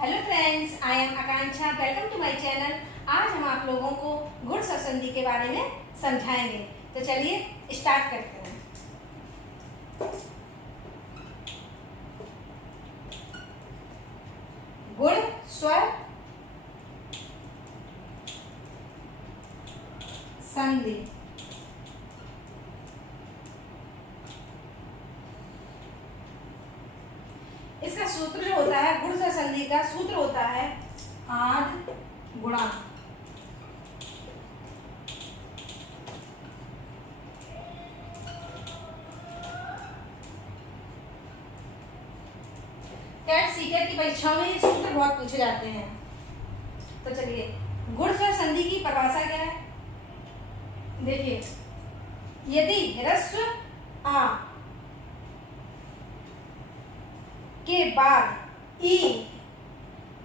Hello friends, I am Akanksha. Welcome to my channel. आज हम आप लोगों को गुण संधि के बारे में समझाएंगे। तो चलिए स्टार्ट करते हैं। गुण स्वर संधि। इसका सूत्र जो होता है, गुण स्वर संधि का सूत्र होता है आद गुणा। कैट सीटेट की परीक्षा में ये सूत्र बहुत पूछे जाते हैं। तो चलिए, गुण स्वर संधि की परिभाषा क्या है? देखिए, यदि ह्रस्व आ के बाद ई,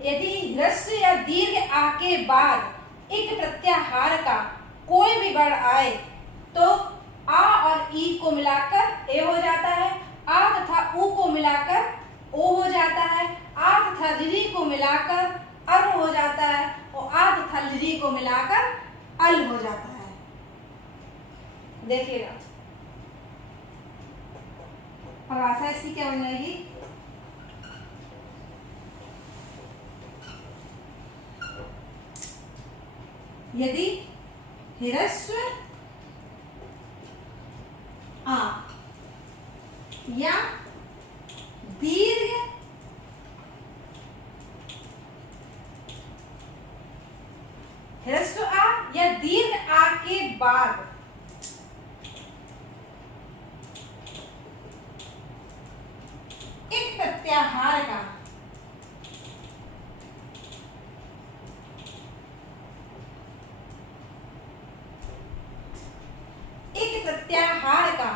यदि ह्रस्व या दीर्घ आ के बाद एक प्रत्याहार का कोई भी वर्ण आए तो आ और ई को मिलाकर ए हो जाता है, आ तथा उ को मिलाकर ओ हो जाता है, आ तथा री को मिलाकर अर हो जाता है और आ तथा री को मिलाकर अल हो जाता है। देखिएगा, परिभाषा इसकी क्या बन जाएगी? यदि ह्रस्व आ या दीर्घ ह्रस्व आ या दीर्घ आ के बाद एक प्रत्याहार का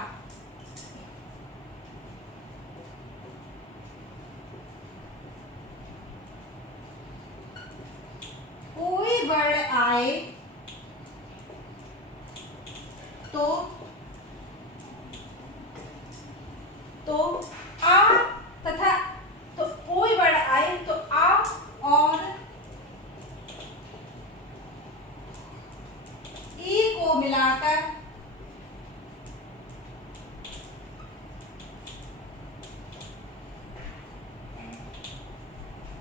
कोई वर्ण आए तो आ तथा तो कोई वर्ण आए तो आ और ई को मिलाकर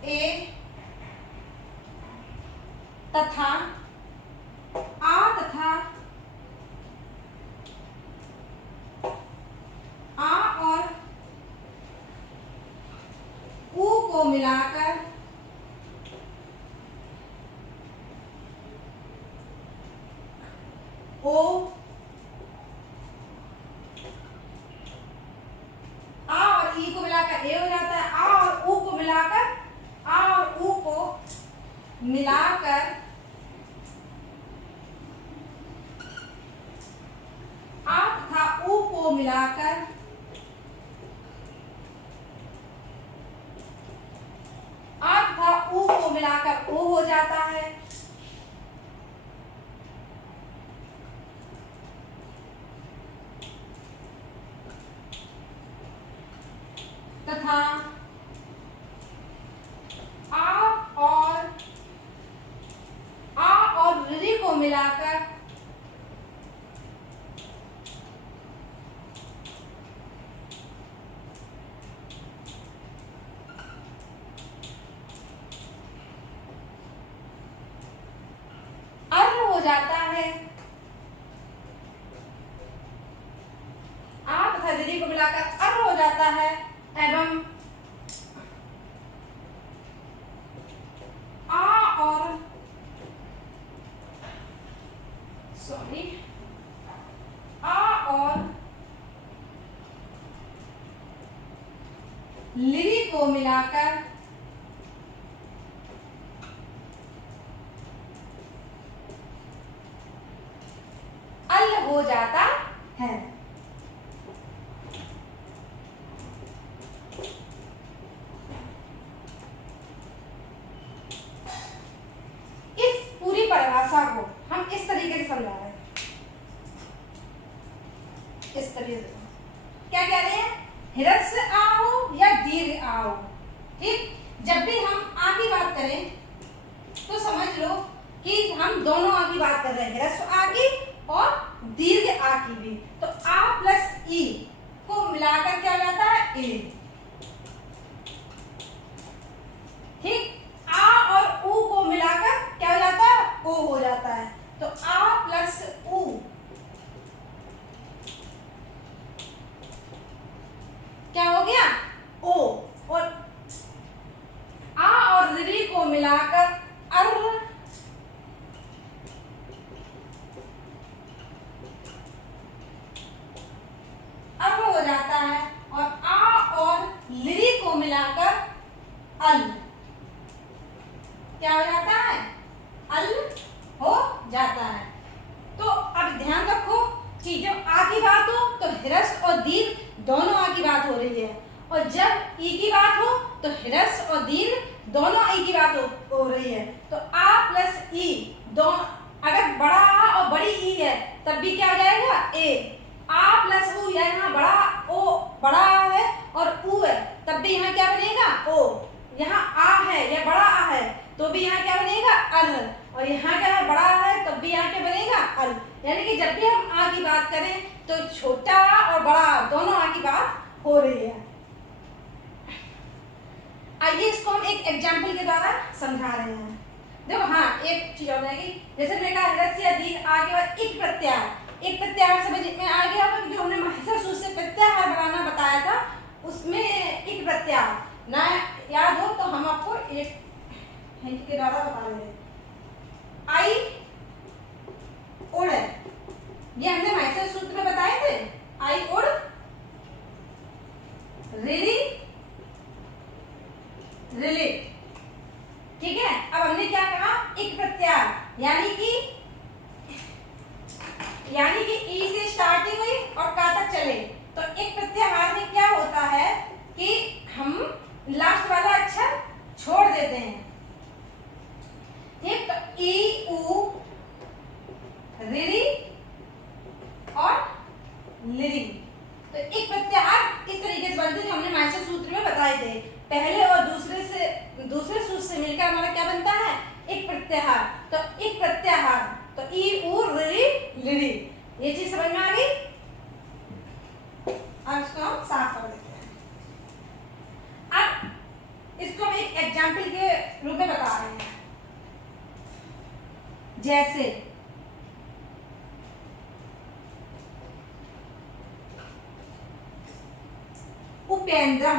ए तथा आ तथा आ और उ को मिलाकर ओ, आ और ई को मिलाकर ए हो जाता है, आ और उ को मिलाकर आ और उ को मिलाकर आ तथा उ को मिलाकर आ तथा उ को मिलाकर ओ हो जाता है। तथा आ और री को मिलाकर अर हो जाता है। आ तथा री को मिलाकर अर हो जाता है एवं आ और लिरी को मिलाकर अल हो जाता है। इस पूरी परिभाषा को हम इस तरीके से समझा रहे हैं। इस तरीके से क्या कह रहे हैं? ह्रस्व आ हो या दीर्घ आ हो, ठीक, जब भी हम आ की करें तो समझ लो कि हम दोनों आ की बात कर रहे हैं, ह्रस्व आ की और दीर्घ आ की भी। तो आ प्लस ई को मिलाकर क्या हो जाता है? ए। ठीक, आ और ऊ को मिलाकर क्या हो जाता है? ओ हो जाता है। तो आ प्लस ऊ क्या हो गया? ओ। और आ और री को मिलाकर अर हो जाता है। और आ और लिरी को मिलाकर अल क्या हो जाता है? अल हो जाता है। तो अब ध्यान रखो कि जब आ की बात हो तो ह्रस्व और दीर्घ दोनों आ की बात हो रही है, और जब ई की बात हो तो ह्रस्व और दीर्घ दोनों ई की बात हो रही है। तो आ प्लस ई अगर बड़ा आ और बड़ी ई है तब भी क्या हो जाएगा? ए। आ प्लस ऊ, यहाँ बड़ा ओ बड़ा आ है और ऊ है तब भी यहाँ क्या बनेगा? ओ। यहाँ आ है या बड़ा आ है तो भी यहाँ क्या बनेगा? अल। और यहाँ क्या है? बड़ा आ है तब भी यहाँ क्या बनेगा? अल। यानी कि जब भी हम आ की बात करें तो छोटा आ और बड़ा आ दोनों आ की बात हो रही है। आइए इसको हम एक एग्जाम्पल के द्वारा समझा रहे हैं। देखो, हाँ, एक चीज और रहेगी, जैसे मैंने कहा ह्रस्व या दीर्घ आ के बाद एक प्रत्याहार। एक प्रत्याहार समझ में आ गया होगा, जो हमने महसा सूत्र से प्रत्याहार बनाना बताया था उसमें एक प्रत्याहार ना याद हो तो हम आपको एक हिंट के द्वारा बता देंगे। आई उड़, ये हमने महसा सूत्र में बताए थे। आई उड़, रिली रिलेट। ठीक है, अब हमने क्या कहा? एक प्रत्याहार, यानी कि ई से स्टार्टिंग हुई और का तक चले। तो एक प्रत्याहार में क्या होता है कि हम लास्ट वाला अक्षर छोड़ देते हैं। ठीक, तो ई ऊ रिरी और लिरी। तो एक प्रत्याहार इस तरीके से बनते हैं जो हमने माइसर सूत्र में बताए थे। पहले और दूसरे सूत्र से मिलकर हमारा क्या बनता है? एक प्रत्याहार। तो एक प्रत्याहार, तो ई ऊ रिरी लिरी, ये चीज समझ में आ गई? अब इसको हम साफ कर देते हैं। अब इसको हम एक एग्जाम्पल के रूप में बता रहे हैं। जैसे उपेंद्र,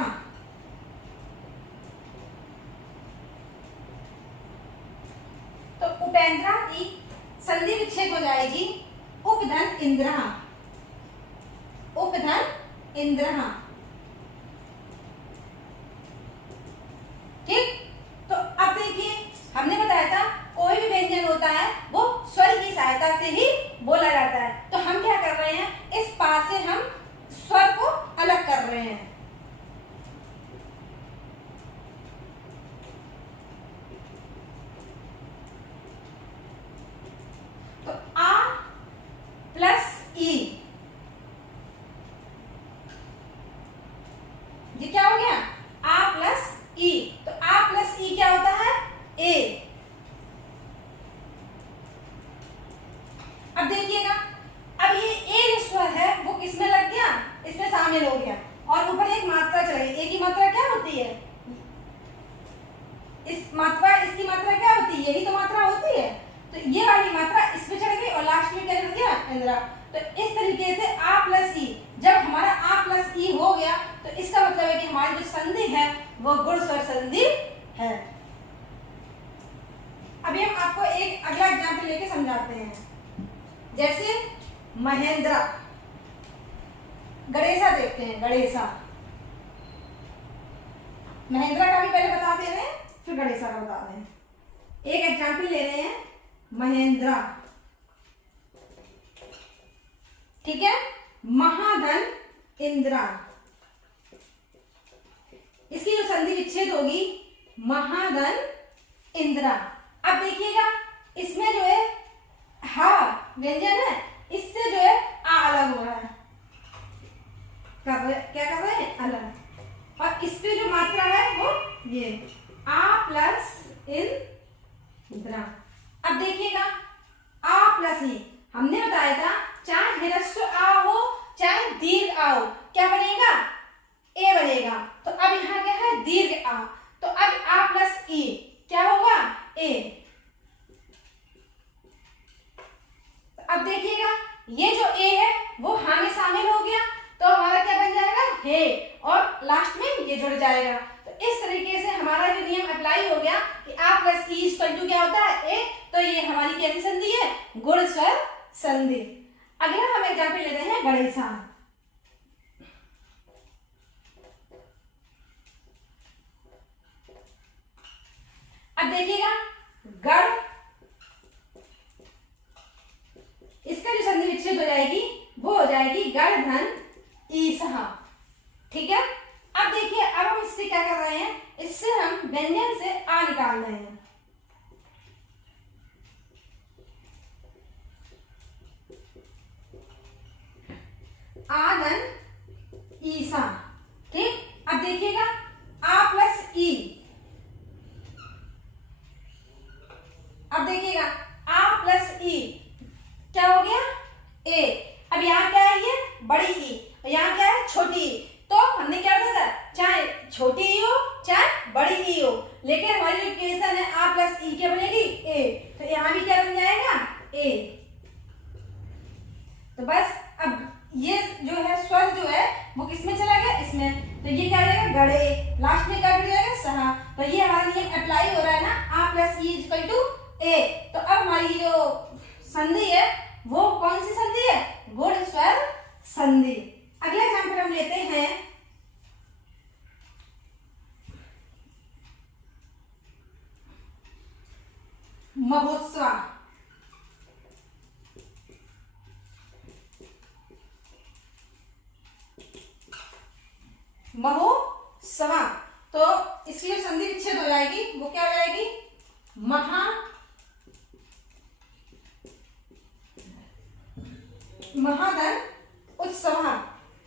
तो उपेंद्र की संधि विच्छेद हो जाएगी उपधन इंद्र। उपधन इंद्र। ठीक, तो अब देखिए हमने बताया था कोई भी व्यंजन होता है वो स्वर की सहायता से ही बोला जाता है। तो हम क्या कर रहे हैं? इस पा से हम स्वर को अलग कर रहे हैं। तो आ प्लस ई, ये क्या हो गया? आ प्लस ई। तो आ प्लस ई क्या होता है? ए। अब देखिएगा, अब ये ए जो स्वर है वो किसमें लग गया? इसमें शामिल हो गया और ऊपर एक मात्रा चल गई। ए की मात्रा क्या होती है? इसकी मात्रा क्या होती है? यही तो मात्रा होती है। तो ये वाली मात्रा इसमें चढ़ गई और लास्ट में क्या चढ़ गया? इंद्रा। तो इस तरीके से आ प्लस ई, जब हमारा आ प्लस ई हो गया तो इसका मतलब है कि हमारी जो संधि है वो गुण स्वर संधि है। अभी हम आपको एक अगला एग्जाम्पल लेके समझाते हैं। जैसे महेंद्र, गणेशा देखते हैं। गणेशा, महेंद्र का भी पहले बता दे रहे हैं फिर गणेशा का बता रहे हैं। एक एग्जाम्पल ले रहे हैं महेंद्र। ठीक है, महाधन इंद्रा, इसकी जो संधि विच्छेद होगी महाधन इंद्रा। अब देखिएगा इसमें जो है हा व्यंजन है, इससे जो है आ अलग हो रहा है। क्या कर रहे हैं? अलग। और इस पे जो मात्रा है वो ये आ प्लस इंद्रा। अब देखिएगा आ प्लस ई, हमने बताया था चाहे ह्रस्व आ हो चाहे दीर्घ आ हो क्या बनेगा, ए बनेगा। तो अब यहाँ क्या है, दीर्घ आ, तो अब आ प्लस ई क्या होगा, ए। अब देखिएगा ये जो ए है वो हा में शामिल हो गया, तो हमारा क्या बन जाएगा, हे, और लास्ट में ये जुड़ जाएगा। तो इस तरीके से हमारा जो नियम अप्लाई हो गया कि आ प्लस ई इक्वल टू क्या होता है, ए। तो ये हमारी कैसी संधि है, गुण स्वर संधि। अगला हम एग्जाम्पल लेते हैं गणेशान। अब देखिएगा गण, इसका जो संधि विच्छेद हो जाएगी वो हो जाएगी गण धन ईसहा, ठीक है। अब देखिए अब हम इससे क्या कर रहे हैं, इससे हम व्यंजन से आ निकाल रहे हैं। आ धन ईसा, ठीक। अब देखिएगा आ प्लस ई, अब देखिएगा आ प्लस ई क्या हो गया, ए। अब यहाँ क्या है, ये बड़ी ई, यहाँ क्या है, छोटी ई। तो हमने क्या बताया था, चाहे छोटी ई हो चाहे बड़ी ई हो, लेकिन हमारी जो इक्वेशन है आ प्लस ई क्या बनेगी, ए। तो यहाँ भी क्या बन जाएगा, ए। तो बस अब ये जो है स्वर जो है वो किसमें चला गया, इसमें। तो ये क्या हो जाएगा, गड़े, लास्ट में क्या जुड़ जाएगा, सहा। तो ये हमारा नियम अप्लाई हो रहा है ना, आ प्लस ई इक्वल टू ए। तो अब हमारी जो संधि है वो कौन सी संधि है, गुण स्वर संधि। अगला एग्जाम्पल हम लेते हैं महोत्सव। महोत्सव, तो इसकी जो संधि विच्छेद हो जाएगी वो क्या हो जाएगी, महा, महाधन उत्सव।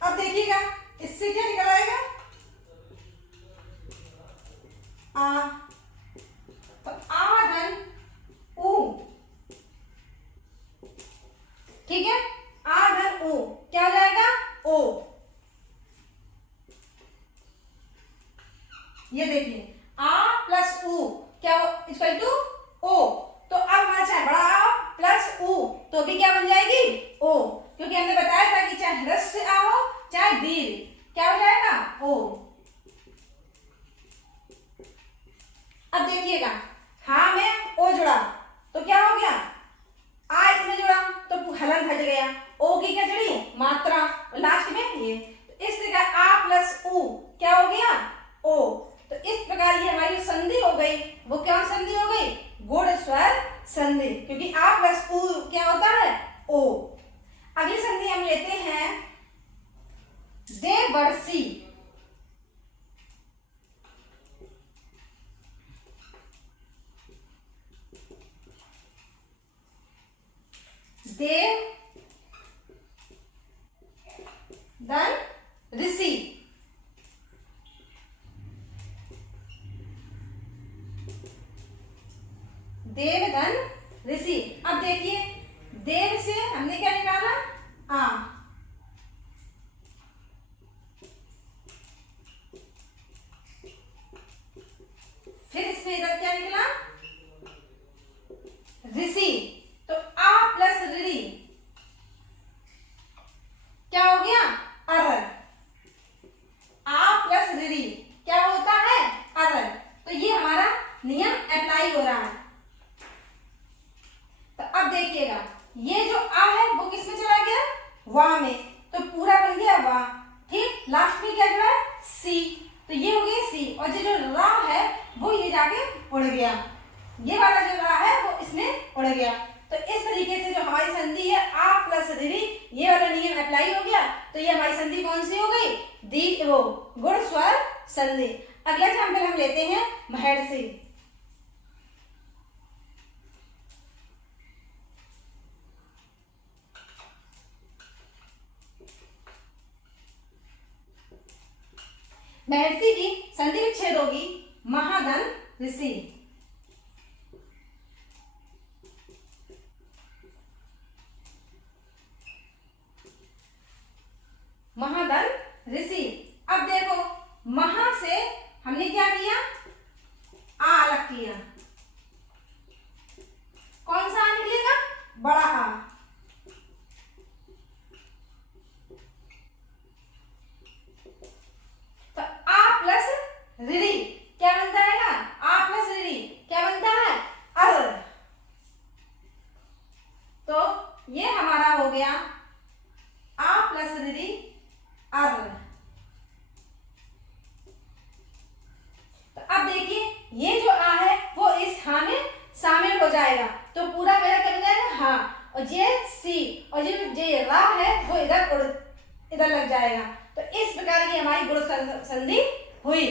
अब देखिएगा इससे क्या निकल आएगा, आ, तो आ धन उ, ठीक है। आ धन उ क्या हो जाएगा, ओ। ये देखिए आ प्लस उ क्या इक्वल टू ओ। तो अब हमारा चाहे बड़ा आ प्लस उ तो भी क्या बन जाएगी, ओ, क्योंकि हमने बताया था कि चाहे ह्रस्व आ हो चाहे दीर्घ क्या हो जाएगा, ओ। अब देखिएगा हा में ओ जुड़ा तो क्या हो गया, आ इसमें जुड़ा तो हलन घट गया, ओ की क्या जुड़ी, मात्रा, लास्ट में ये। तो इस तरह आ प्लस उ क्या हो गया, ओ। तो इस प्रकार ये हमारी संधि हो गई वो क्या संधि हो गई, गुण स्वर संधि, क्योंकि आ प्लस उ क्या होता है, ओ। अगली संधि हम लेते हैं देवर्षि। देव धन ऋषि, देव धन ऋषि। अब देखिए देव से हमने क्या निकाला, आ, फिर इसमें इधर क्या निकला, ऋषि। तो आ प्लस ऋ क्या हो गया, अर। आ प्लस ऋ क्या होता है, अर। तो ये हमारा नियम अप्लाई हो रहा है। तो अब देखिएगा ये जो आ है वो किस में चला गया, वाह में, तो पूरा बन गया वाह, ठीक। लास्ट में क्या जुड़ा है, सी, तो ये हो गया सी, और जो रा है वो ये जाके उड़ गया, ये वाला जो रा है वो इसमें उड़ गया। तो इस तरीके से जो हमारी संधि है आ प्लस ऋ, ये वाला नियम अप्लाई हो गया। तो ये हमारी संधि कौन सी हो गई, दी वो गुण स्वर संधि। अगला एग्जाम्पल हम लेते हैं महर्षि। महर्षि की संधि विच्छेद होगी महाधन ऋषि। महाधन ऋषि। अब देखो महा से हमने क्या किया, आ अलग किया, कौन सा आ निकलेगा, बड़ा आ। तो आ प्लस ऋरी क्या बनता है ना, आ प्लस ऋरी क्या बनता है, अर। तो ये हमारा हो गया आ प्लस ऋरी अर। तो अब देखिए ये जो आ है वो इस हा में शामिल हो जाएगा, तो पूरा मेरा क्या बन जाएगा, हा। और ये सी और ये रा है वो इधर लग जाएगा। तो इस प्रकार की हमारी गुण संधि हुई।